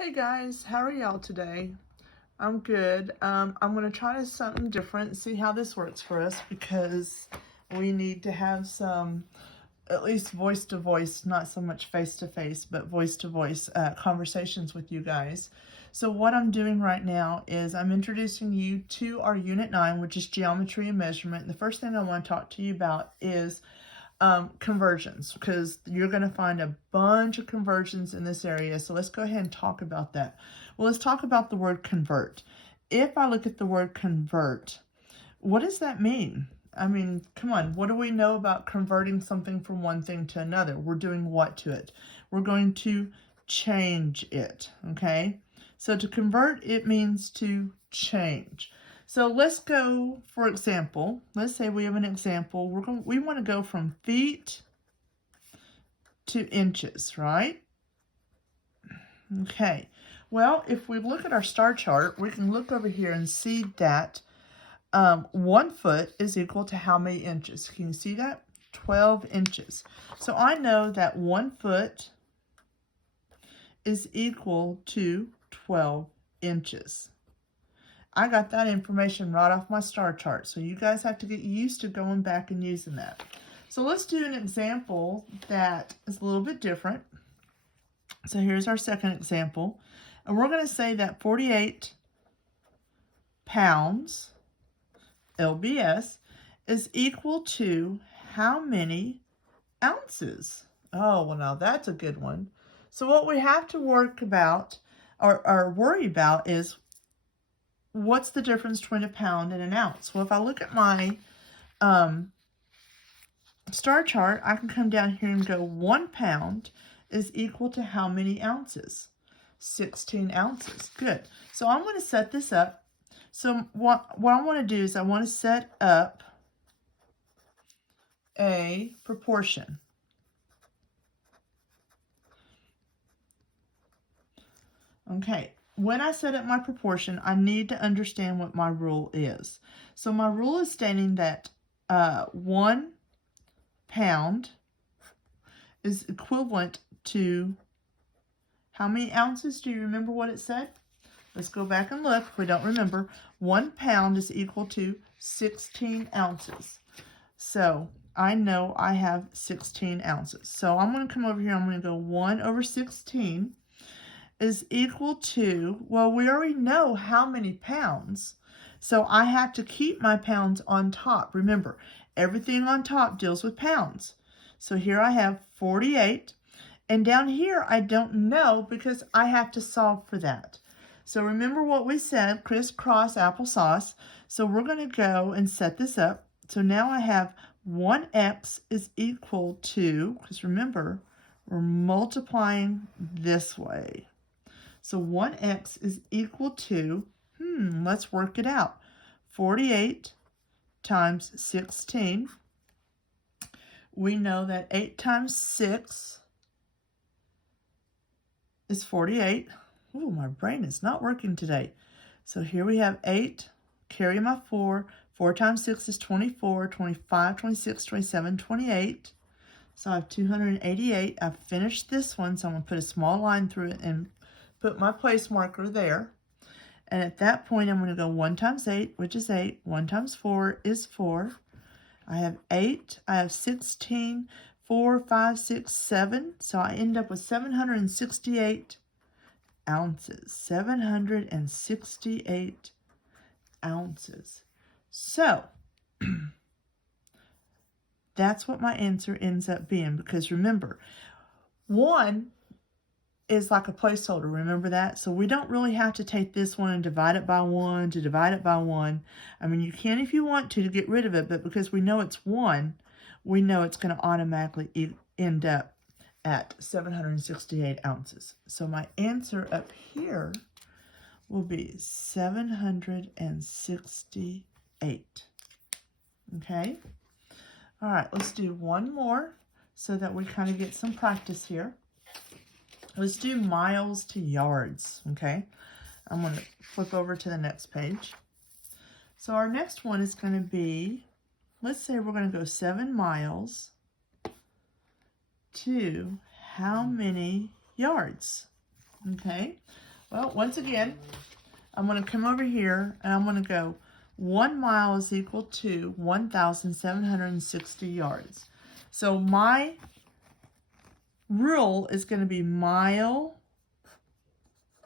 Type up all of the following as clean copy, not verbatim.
Hey guys, how are y'all today? I'm good. I'm going to try something different, see how this works for us because we need to have some, at least voice to voice, not so much face to face, but voice to voice conversations with you guys. So what I'm doing right now is I'm introducing you to our Unit 9, which is Geometry and Measurement. And the first thing I want to talk to you about is conversions, because you're going to find a bunch of conversions in this area. So let's go ahead and talk about that. Well, let's talk about the word convert. If I look at the word convert, what does that mean? I mean, come on, what do we know about converting something from one thing to another? We're doing what to it? We're going to change it, okay? So to convert, it means to change. So let's go, for example, let's say we have an example. We want to go from feet to inches, right? Okay. Well, if we look at our star chart, we can look over here and see that 1 foot is equal to how many inches? Can you see that? 12 inches. So I know that 1 foot is equal to 12 inches. I got that information right off my star chart, so you guys have to get used to going back and using that. So let's do an example that is a little bit different. So here's our second example, and we're going to say that 48 pounds, LBS, is equal to how many ounces? Oh, well, now that's a good one. So what we have to work about or worry about is what's the difference between a pound and an ounce? Well, if I look at my star chart, I can come down here and go 1 pound is equal to how many ounces? 16 ounces. Good. So I'm going to set this up. So what I want to do is I want to set up a proportion. Okay. When I set up my proportion, I need to understand what my rule is. So my rule is stating that 1 pound is equivalent to how many ounces? Do you remember what it said? Let's go back and look if we don't remember. 1 pound is equal to 16 ounces. So I know I have 16 ounces. So I'm going to come over here. I'm going to go 1 over 16 is equal to, well, we already know how many pounds. So I have to keep my pounds on top. Remember, everything on top deals with pounds. So here I have 48. And down here, I don't know because I have to solve for that. So remember what we said, crisscross applesauce. So we're going to go and set this up. So now I have 1x is equal to, because remember, we're multiplying this way. So 1x is equal to, let's work it out. 48 times 16. We know that 8 times 6 is 48. Ooh, my brain is not working today. So here we have 8, carry my 4. 4 times 6 is 24, 25, 26, 27, 28. So I have 288. I've finished this one, so I'm going to put a small line through it and put my place marker there. And at that point, I'm going to go 1 times 8, which is 8. 1 times 4 is 4. I have 8. I have 16. 4, 5, 6, 7. So I end up with 768 ounces. 768 ounces. So that's what my answer ends up being, because remember, 1 is like a placeholder. Remember that? So we don't really have to take this one and divide it by 1 to divide it by 1. I mean, you can if you want to get rid of it, but because we know it's 1, we know it's going to automatically end up at 768 ounces. So my answer up here will be 768. Okay? All right, let's do one more so that we kind of get some practice here. Let's do miles to yards, okay? I'm going to flip over to the next page. So our next one is going to be, let's say we're going to go 7 miles to how many yards? Okay, Well, once again, I'm going to come over here and I'm going to go 1 mile is equal to 1,760 yards. So my rule is going to be mile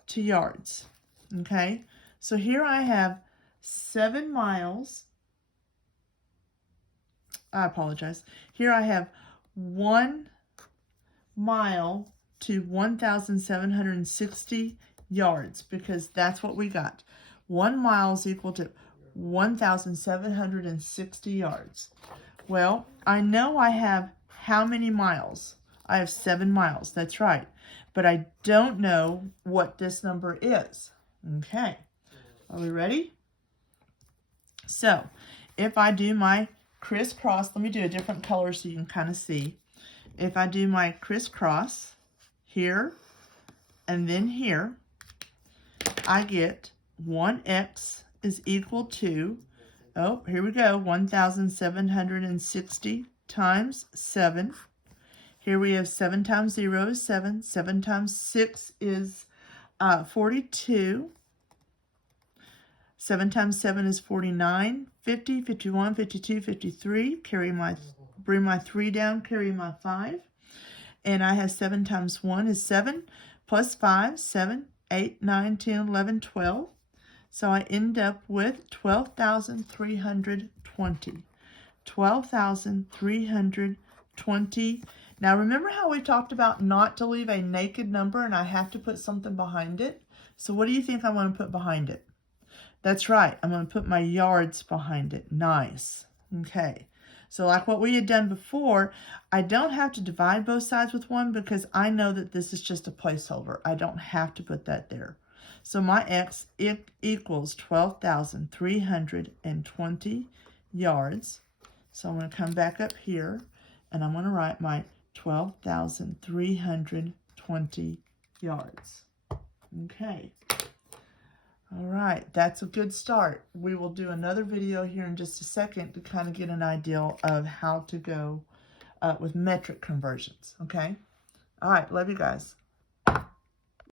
to yards. Okay, so here I have 7 miles. I apologize. Here I have 1 mile to 1,760 yards because that's what we got. 1 mile is equal to 1,760 yards. Well, I know I have how many miles? I have 7 miles, that's right. But I don't know what this number is. Okay, are we ready? So, if I do my crisscross, let me do a different color so you can kind of see. If I do my crisscross here and then here, I get 1x is equal to, oh, here we go, 1,760 times 7. Here we have 7 times 0 is 7. 7 times 6 is 42. 7 times 7 is 49. 50, 51, 52, 53. Bring my 3 down, carry my 5. And I have 7 times 1 is 7. Plus 5, 7, 8, 9, 10, 11, 12. So I end up with 12,320. 12,320. Now remember how we talked about not to leave a naked number and I have to put something behind it? So what do you think I'm going to put behind it? That's right, I'm going to put my yards behind it. Nice. Okay. So like what we had done before, I don't have to divide both sides with 1 because I know that this is just a placeholder. I don't have to put that there. So my x equals 12,320 yards. So I'm going to come back up here and I'm going to write my 12,320 yards. Okay. All right, that's a good start. We will do another video here in just a second to kind of get an idea of how to go with metric conversions, okay? All right, love you guys.